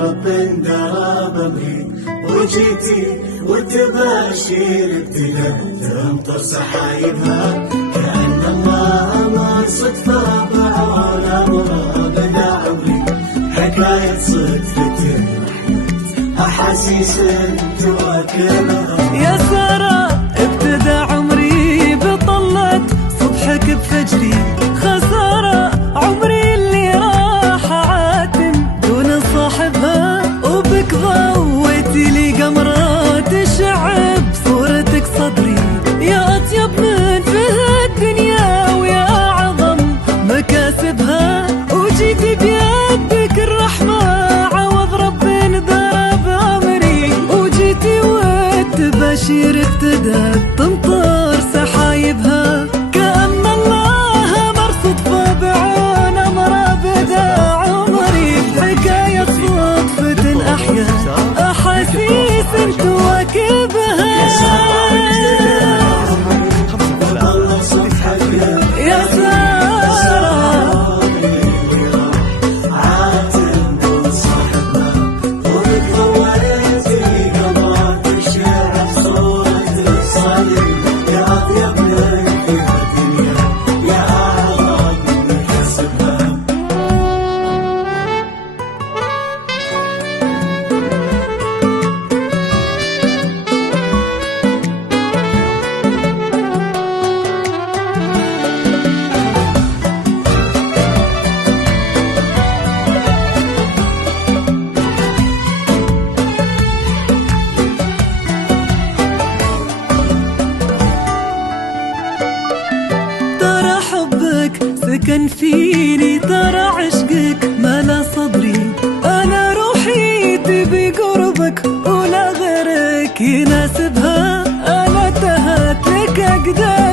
رب درب امري، وجيتي والتباشير ابتدت تمطر سحايبها، كأن الله امر صدفة بعون امره بدا عمري، حكاية صدفة احاسيس تواكبها. يا سارة ابتدى عمري بطلة صبحك بفجري، خسارة عمري اللي راح عاتم دون صاحبها، وبك ضويتي لي قمرة تشعب صورتك صدري، يا أطيب من في الدنيا ويا أعظم مكاسبها، وجيتي بيدك الرحمة عوض رب درب أمري، وجيتي والتباشير ابتدت تمطر سحايبها، كأن الله أمر صدفة بعون أمره بدا عمري، حكاية صدفة أحيا أحاسيس تواكبها. يا سارة عاتم صاحبها، وبك ضويتي قمرة تشعل صورتك صدري، يا أطيب من في الدنيا يا أعظم مكاسبها. ترى حبك سكن فيني، ترى عشقك ملا صدري، أنا روحي تبي قربك ولا غيرك يناسبها، أنا تهت لك أقدر